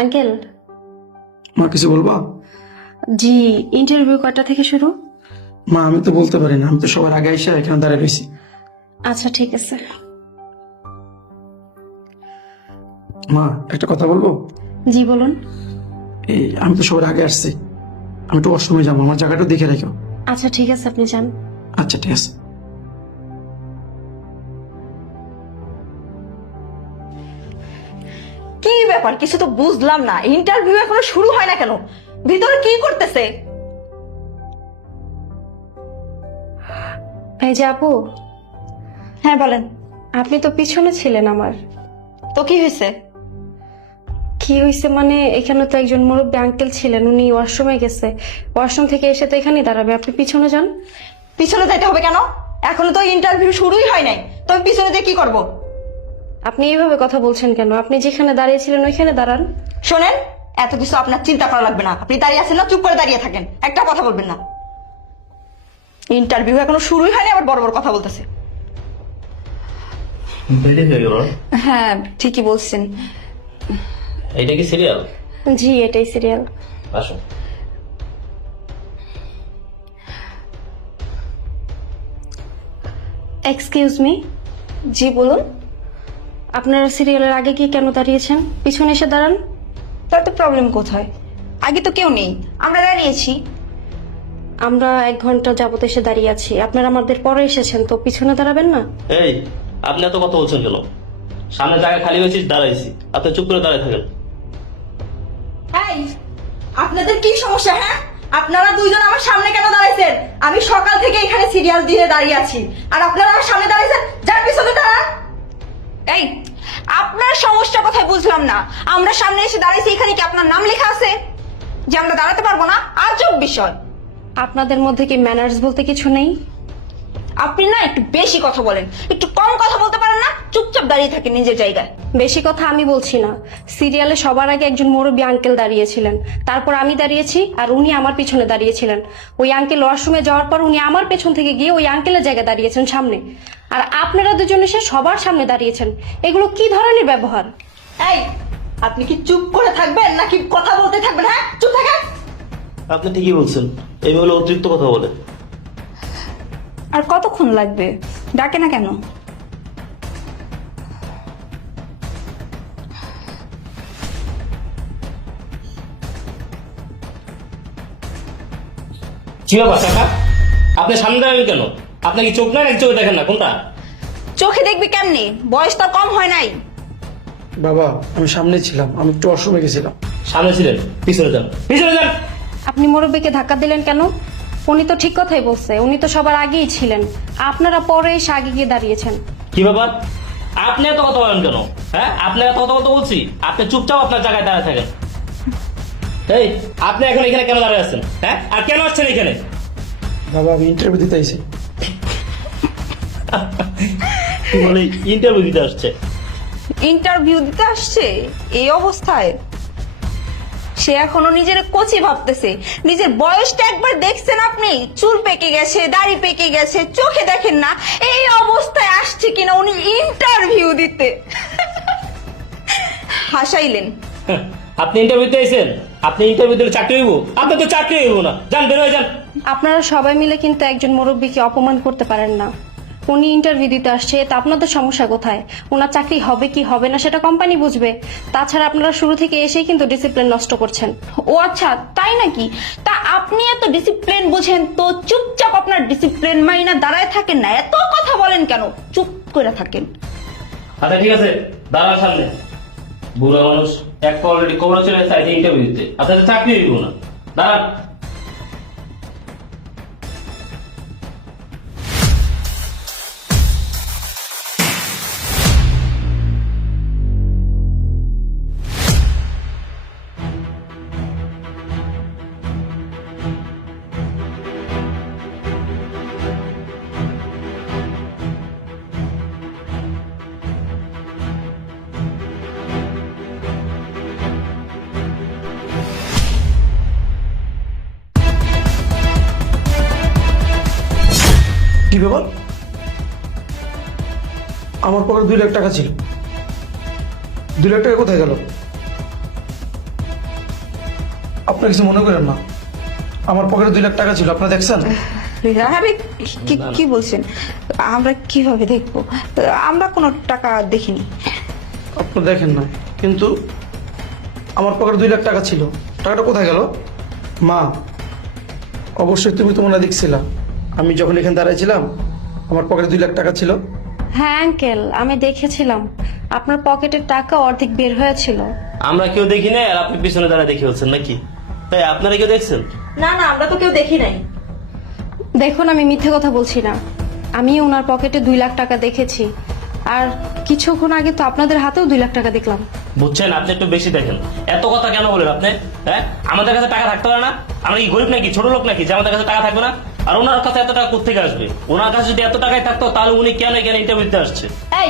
Uncle. মা কিছু বলবা? জি, ইন্টারভিউ কয়টা থেকে শুরু? মা আমি তো বলতে পারি না, আমি তো সবার আগে এসে এখানে দাঁড়িয়ে রয়েছি। আচ্ছা ঠিক আছে। মা একটা কথা বলবো? জি বলুন। এই আমি তো সবার আগে আসছি, আমি একটু ওয়াশরুমে যাবো, আমার জায়গাটা দেখে রেখো। আচ্ছা ঠিক আছে, আপনি যান। আচ্ছা ঠিক আছে। কি ব্যাপার, কিছু তো বুঝলাম না। ইন্টারভিউ এখনো শুরু হয় না কেন? ভিতরে কি করতেছে? এই যে আপু, হ্যাঁ বলেন। আপনি তো পিছনে ছিলেন আমার। তো কি হয়েছে? কি হয়েছে মানে, এখানে তো একজন মুরব্বী আঙ্কেল ছিলেন, উনি ওয়াশরুমে গেছে। ওয়াশরুম থেকে এসে তো এখানেই দাঁড়াবে, আপনি পিছনে যান। পিছনে যাইতে হবে কেন? এখনো তো ইন্টারভিউ শুরুই হয় নাই, তো আমি পিছনে দিয়ে কি করব? আপনি এইভাবে কথা বলছেন কেন? আপনি যেখানে দাঁড়িয়েছিলেন ওইখানে দাঁড়ান। শোনেন, এত কিছু আপনার চিন্তা করা লাগবে না। আপনি দাঁড়িয়ে আছেন না, চুপ করে দাঁড়িয়ে থাকেন, একটা কথা বলবেন না। ইন্টারভিউ এখনো শুরুই হয়নি, আবার বড় বড় কথা বলতেছে। দেরি হয়ে গেল। হ্যাঁ ঠিকই বলছেন। এইটা কি সিরিয়াল? জি এটাই সিরিয়াল। আসো। Excuse me. জি বলুন। আপনারা সিরিয়ালের আগে গিয়ে কেন দাঁড়িয়েছেন? পিছনে এসে দাঁড়ান। তাতে প্রবলেম কোথায়? আগে তো কেউ নেই, আমরা দাঁড়িয়েছি। আমরা 1 ঘন্টা যাবত এসে দাঁড়িয়ে আছি, আপনারা আমাদের পরে এসেছেন, তো পিছনে দাঁড়াবেন না? এই, আপনি এত কথা বলছেন কেন? সামনে জায়গা খালি হয়েছে, দাঁড়াইছি, আপনি চুপ করে দাঁড়িয়ে থাকেন। এই, আপনাদের কি সমস্যা? হ্যাঁ, আপনারা দুইজন আমার সামনে কেন দাঁড়াইছেন? আমি সকাল থেকে এখানে সিরিয়াল দিয়ে দাঁড়িয়ে আছি, আর আপনারা আমার সামনে দাঁড়াইছেন। যার পিছনে দাঁড়ান। এই, আপনার সমস্যা কোথায় বুঝলাম না। আমরা সামনে এসে দাঁড়াইছি, এখানে কি আপনার নাম লেখা আছে যে আমরা দাঁড়াতে পারবো না? আজব বিষয়। আপনাদের মধ্যে কি ম্যানার্স বলতে কিছু নেই? আপনি না একটু বেশি কথা বলেন, একটু কম কথা বলতে পারেন না? চুপচাপ দাঁড়িয়ে থাকেন নিজের জায়গায়। বেশি কথা আমি বলছি না। সিরিয়ালে সবার আগে একজন মুরব্বী আঙ্কেল দাঁড়িয়েছিলেন, তারপর আমি দাঁড়িয়েছি, আর উনি আমার পিছনে দাঁড়িয়েছিলেন। ওই আঙ্কেল ওয়াশরুমে যাওয়ার পর উনি আমার পেছন থেকে গিয়ে ওই আঙ্কেলের জায়গায় দাঁড়িয়েছেন সামনে, আর আপনারা দুজন এসে সবার সামনে দাঁড়িয়েছেন। এগুলো কি ধরনের ব্যবহার? এই, আপনি কি চুপ করে থাকবেন নাকি কথা বলতে থাকবেন? হ্যাঁ, চুপ থাকেন। আপনি ঠিকই বলছেন, এইভাবে অতিরিক্ত কথা বলে। আর কতক্ষণ লাগবে? ডাকে না কেন? কি ব্যাপার কাকা? আপনি সামনে দাঁড়াবেন কেন? আপনি কি চোখ নাই নাকি চোখে দেখেন না? কোনটা? চোখে দেখবি কেমনি? বয়স তো কম হয় নাই। বাবা আমি সামনে ছিলাম, আমি একটু ওয়াশরুমে গেছিলাম। সামনে ছিলেন, পিছনে যান, পিছনে যান। আপনি মুরব্বীকে ধাক্কা দিলেন কেন? উনি তো ঠিক কথাই বলছে, উনি তো সবার আগেই ছিলেন, আপনারা পরে এসে আগে গিয়ে দাঁড়িয়েছেন। কি ব্যাপার? আপনি এত কথা বলেন কেন? হ্যাঁ, আপনি এত কথা কথা বলছি, আপনি চুপচাপ আপনার জায়গায় দাঁড়িয়ে থাকেন। এই, আপনি এখন এখানে কেন দাঁড়িয়ে আছেন? হ্যাঁ, আর কেন আসছেন এখানে? বাবা আমি ইন্টারভিউ দিতে আইছি। কি বলে ইন্টারভিউ দিতে আসছে? ইন্টারভিউ দিতে আসছে এই অবস্থায়? সে এখনো নিজের কোচি ভাবতেছে। নিজের বয়সটা একবার দেখছেন আপনি? চুল পেকে গেছে, দাড়ি পেকে গেছে, চোখে দেখেন না? এই অবস্থায় আসছে কিনা উনি ইন্টারভিউ দিতে। হাসাইলেন। আপনি ইন্টারভিউ দিতে আইছেন? আপনি ইন্টারভিউ দিলে চাকরি হইব? আপনার তো চাকরি হইব না। যান, বের হয়ে যান। আপনারা সবাই মিলে কিন্তু একজন মুরব্বীকে অপমান করতে পারেন না। উনি ইন্টারভিউ দিতে আসছে, তা আপনাদের সমস্যা কোথায়? ওনার চাকরি হবে কি হবে না সেটা কোম্পানি বুঝবে। তাছাড়া আপনারা শুরু থেকে এসেই কিন্তু ডিসিপ্লিন নষ্ট করছেন। ও আচ্ছা, তাই নাকি? তা আপনি এত ডিসিপ্লিন বুঝেন তো চুপচাপ আপনার ডিসিপ্লিন মাইনা দাঁড়ায় থাকেন না, এত কথা বলেন কেন? চুপ করে থাকেন। আচ্ছা ঠিক আছে, দাঁড়ান সামনে। বুড়া মানুষ এক অলরেডি কবরে চলে চাইছে ইন্টারভিউ দিতে, আপনার তো চাকরি হইব না। দাঁড়ান। কি ব্যাপার? আমার পকেটে 2 লাখ টাকা ছিল, 2 লাখ টাকা কোথায় গেল? আপনার কিছু মনে করেন না, আমার পকেটে 2 লাখ টাকা ছিল, আপনারা দেখছেন? আরে কি বলছেন? আমরা কিভাবে দেখবো? আমরা কোনো টাকা দেখিনি। আপনি দেখেন না, কিন্তু আমার পকেটে 2 লাখ টাকা ছিল। টাকাটা কোথায় গেল? মা, অবশ্যই তুমি তো মনে হয় দেখছিলা, আমি যখন এখানে দাঁড়াইছিলাম আমার পকেটে 2 লাখ টাকা ছিল। হ্যাঁ আঙ্কেল, আমি দেখেছিলাম আপনার পকেটের টাকা অর্ধেক বের হয়েছিল। আমরা কেউ দেখি নাই, আর আপনি পিছনে দাঁড়া দেখে হচ্ছেন নাকি? তাই আপনারা কেউ দেখছেন? না না, আমরা তো কেউ দেখি নাই। দেখুন, আমি মিথ্যে কথা বলছি না, আমি ওনার পকেটে 2 লাখ টাকা দেখেছি। আর কিছুক্ষণ আগে তো আপনাদের হাতেও 2 লাখ টাকা দেখলাম। বুঝছেন, আপনি একটু বেশি দেখেন। এত কথা কেন বলেন আপনি? হ্যাঁ, আমাদের কাছে টাকা থাকতে পারে না? আমরা কি গরিব নাকি, ছোট লোক নাকি যে আমাদের কাছে টাকা থাকবে না? আর ওনার কাছে এত টাকা কোথেকে আসবে? ওনার কাছে যদি এত টাকাই থাকতো তাহলে উনি কেন ইন্টারভিউ দিতে আসছে? এই,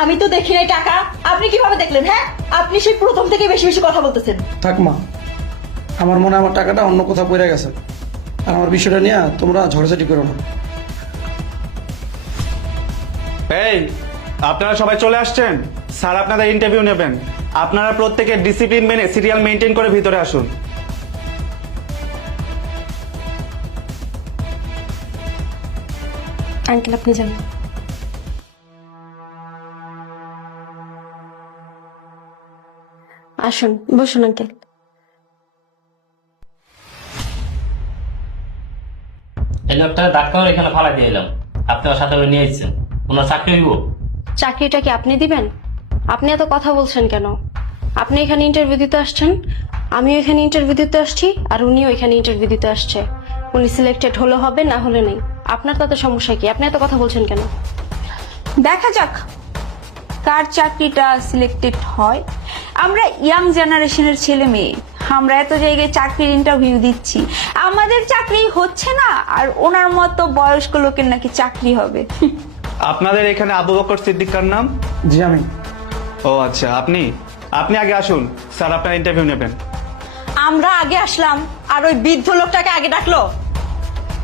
আমি তো দেখি নাই টাকা, আপনি কিভাবে দেখলেন? হ্যাঁ, আপনি সেই প্রথম থেকে বেশি বেশি কথা বলতেছেন। থাক মা, আমার মনে হয় আমার টাকাটা অন্য কোথাও পড়ে গেছে, আর আমার বিষয়টা নিয়ে তোমরা ঝড়ঝাটি করো না। এই, আপনারা সবাই চলে আসছেন? স্যার আপনাদের ইন্টারভিউ নেবেন। আপনারা প্রত্যেকে ডিসিপ্লিন মেনে সিরিয়াল মেনটেন করে ভিতরে আসুন। আঙ্কেল আপনি যান। আসুন, বসুন আঙ্কেল। এই লোকটা ডাক্তার এখানে ফালাই দিয়ে এলাম, আপনার সাথে করে নিয়ে এসেছেন। ওনার চাকরি হইব? চাকরিটা কি আপনি দিবেন? আপনি এত কথা বলছেন কেন? আপনি এখানে ইন্টারভিউ দিতে আসছেন, আমিও এখানে ইন্টারভিউ দিতে আসছি, আর উনিও এখানে ইন্টারভিউ দিতে আসছে। উনি সিলেক্টেড হলে হবে, না হলে নেই। আপনার তাতে সমস্যা কি? আপনি এত কথা বলছেন কেন? দেখা যাক কার চাকরিটা সিলেক্টেড হয়। আমরা ইয়াং জেনারেশনের ছেলে মেয়ে, আমরা এত জায়গায় চাকরির ইন্টারভিউ দিচ্ছি, আমাদের চাকরি হচ্ছে না, আর ওনার মতো বয়স্ক লোকের নাকি চাকরি হবে। আপনাদের এখানে আবু বকর সিদ্দিকার নাম? জি আমি। ও আচ্ছা, আপনি আপনি আগে আসুন, স্যার আপনার ইন্টারভিউ নেবেন। আমরা আগে আসলাম, আর ওই বৃদ্ধ লোকটাকে আগে ডাকলো।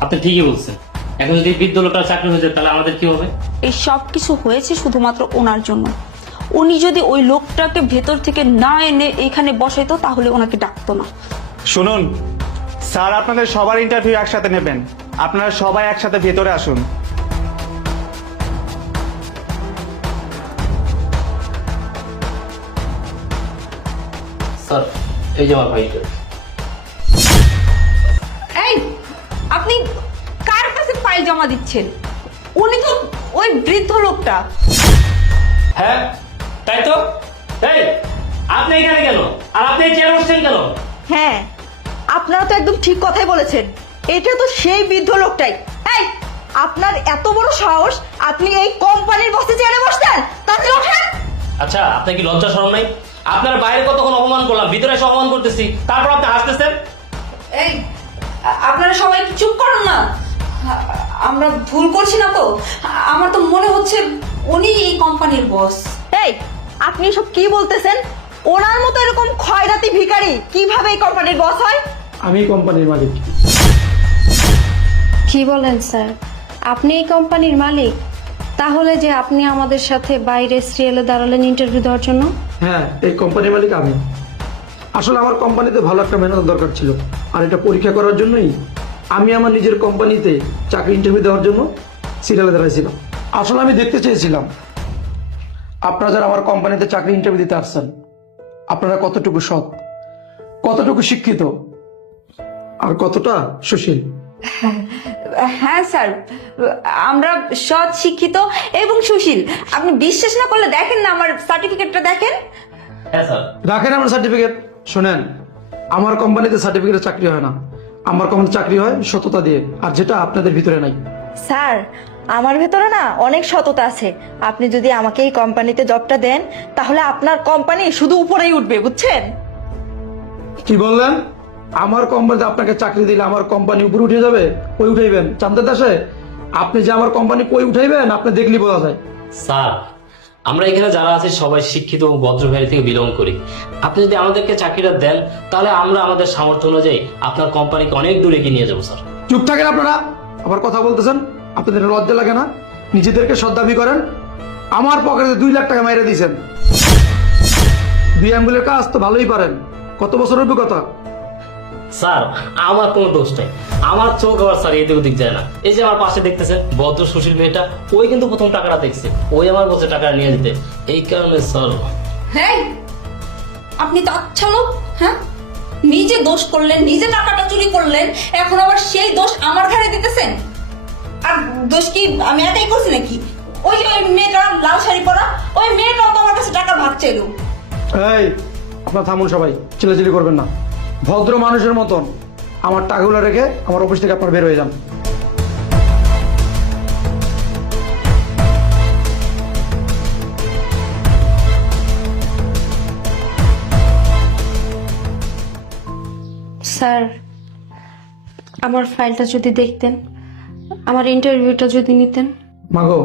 আপনি ঠিকই বলছেন। এখন যদি বৃদ্ধ লোকটার চাকরি হয়ে যায় তাহলে আমাদের কি হবে? এই সব কিছু হয়েছে শুধুমাত্র ওনার জন্য। উনি যদি ওই লোকটাকে ভেতর থেকে না এনে এখানে বসাইতো তাহলে ওনাকে ডাকতো না। শুনুন, স্যার আপনাদের সবার ইন্টারভিউ একসাথে নেবেন। আপনারা সবাই একসাথে ভেতরে আসুন। স্যার, এই যে আমার ভাইটা। এই, আপনি কার কাছে ফাইল জমা দিচ্ছেন? উনি তো ওই বৃদ্ধ লোকটা। হ্যাঁ তাই তো। এই, আপনি এখানে কেন? আর আপনি চেয়ার বসছেন কেন? হ্যাঁ, আপনারা তো একদম ঠিক কথাই বলেছেন, এটা তো সেই বৃদ্ধ লোকটাই। এই, আপনার এত বড় সাহস, আপনি এই কোম্পানির বসে চেয়ারে বসতেন? তাহলে ওঠেন। আচ্ছা, আপনার কি লজ্জা শরম নাই? আপনার বাইরে কতক্ষণ অপমান করলাম, ভিতরে এসে অপমান করতেছি, তারপর আপনি হাসতেছেন। এই, আপনারা সবাই চুপ করুন না। আমরা ভুল করছি না তো? আমার তো মনে হচ্ছে উনি এই কোম্পানির বস। এই, আপনি সব কি বলতেছেন? ওনার মতো এরকম খয়রাতি ভিখারি কিভাবে এই কোম্পানির বস হয়? আমি কোম্পানির মালিক। কি বলেন স্যার? আপনি এই কোম্পানির মালিক? তাহলে যে আপনি আমাদের সাথে বাইরে সিরিয়ালে দাঁড়ালেন ইন্টারভিউ দেওয়ার জন্য? হ্যাঁ, এই কোম্পানির মালিক আমি। আসলে আমার কোম্পানিতে ভালো একটা মেহনত দরকার ছিল, আর এটা পরীক্ষা করার জন্যই আমি আমার নিজের কোম্পানিতে চাকরি ইন্টারভিউ দেওয়ার জন্য সিরিয়ালে দাঁড়াইছিলাম। আসলে আমি দেখতে চেয়েছিলাম আপনারা যারা আমার কোম্পানিতে চাকরি ইন্টারভিউ দিতে আসছেন, আপনারা কতটুকু সৎ, কতটুকু শিক্ষিত, আর কতটা সুশীল। হ্যাঁ স্যার, আমরা সৎ, শিক্ষিত এবং সুশীল। আপনি বিশ্বাস না করলে দেখেন না, আমার সার্টিফিকেটটা দেখেন। হ্যাঁ স্যার। রাখেন আমার সার্টিফিকেট। শোনেন, আমার কোম্পানিতে সার্টিফিকেটে চাকরি হয় না, আমার কোম্পানিতে চাকরি হয় সততা দিয়ে, আর যেটা আপনাদের ভিতরে নাই। স্যার, আমার ভেতরে না অনেক সততা আছে। আপনি যদি আমাকে এই কোম্পানিতে জবটা দেন, তাহলে আপনার কোম্পানি শুধু উপরেই উঠবে, বুঝছেন? কি বললেন? আমার কোম্পানিতে আপনাকে চাকরি দিলে আমার কোম্পানি উপরে উঠে যাবে? কই উঠাইবেন জানতে দেশে? আপনি যে আমার কোম্পানি কই উঠাইবেন আপনি দেখলি বোঝা যায়। স্যার, আমরা এখানে যারা আছি সবাই শিক্ষিত ও ভদ্র ফ্যামিলি থেকে বিলং করি। আপনি যদি আমাদেরকে চাকরিটা দেন তাহলে আমরা আমাদের সামর্থ্য অনুযায়ী আপনার কোম্পানিকে অনেক দূরে এগিয়ে নিয়ে যাবো স্যার। চুপ থাকেন আপনারা, আবার কথা বলতেছেন। আপনাদের লজ্জা লাগে না? নিজেদেরকে সদ্দাবি করেন। আমার পকেটে 2 লাখ টাকা মাইরে দিয়েছেন। 2 আঙ্গুলের কাজ তো ভালোই পারেন, কত বছর অভিজ্ঞতা। স্যার আমার কোনো দোষ নেই, আমার চোখ আবার স্যার এদিক ওদিক যায় না। এই যে আমার পাশে দেখতেছেন ভদ্র সুশীল মেয়েটা, ওই কিন্তু প্রথম টাকাটা দেখছে, ওই আমার বলছে টাকা নিয়ে দিতে। এই কারণে স্যার হ্যাঁ, আপনি তো আচ্ছা লোক, হ্যাঁ? নিজে দোষ করলেন, নিজে টাকাটা চুরি করলেন, এখন আবার সেই দোষ আমার ঘাড়ে দিতেছেন। আর দোষ কি আমি একাই করছি নাকি? ওই যে ওই মেয়েটা লাল শাড়ি পরা, ওই মেয়েটাও তো আমার কাছে টাকা ভাগ চাইলো। এই আপনার থামুন সবাই, চিল্লাচিল্লি করবেন না। ভদ্র মানুষের মতন আমার টাকাগুলো রেখে আমার অফিস থেকে আপনার বের হয়ে যান। স্যার, আমার ফাইলটা যদি দেখতেন, আমার ইন্টারভিউটা যদি নিতেন। মাগো,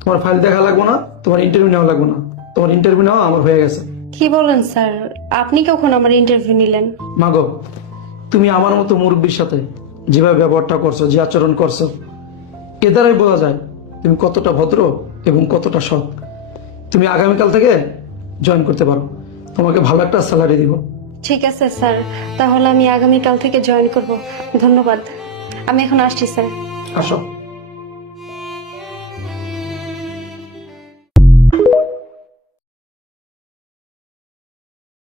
তোমার ফাইল দেখা লাগবো না, তোমার ইন্টারভিউ নেওয়া লাগবো না, তোমার ইন্টারভিউ নেওয়া আমার হয়ে গেছে। কি বলেন স্যার? আপনি কখন আমার ইন্টারভিউ নিলেন? মাগো, তুমি আমার মতো মুরব্বীর সাথে যেভাবে ব্যবহারটা করছো, যে আচরণ করছো, এ দ্বারাই বোঝা যায় তুমি কতটা ভদ্র এবং কতটা সৎ। তুমি আগামীকাল থেকে জয়েন করতে পারো, তোমাকে ভালো একটা স্যালারি দিব। ঠিক আছে স্যার, তাহলে আমি আগামীকাল থেকে জয়েন করব। ধন্যবাদ, আমি এখন আসছি স্যার। আসো।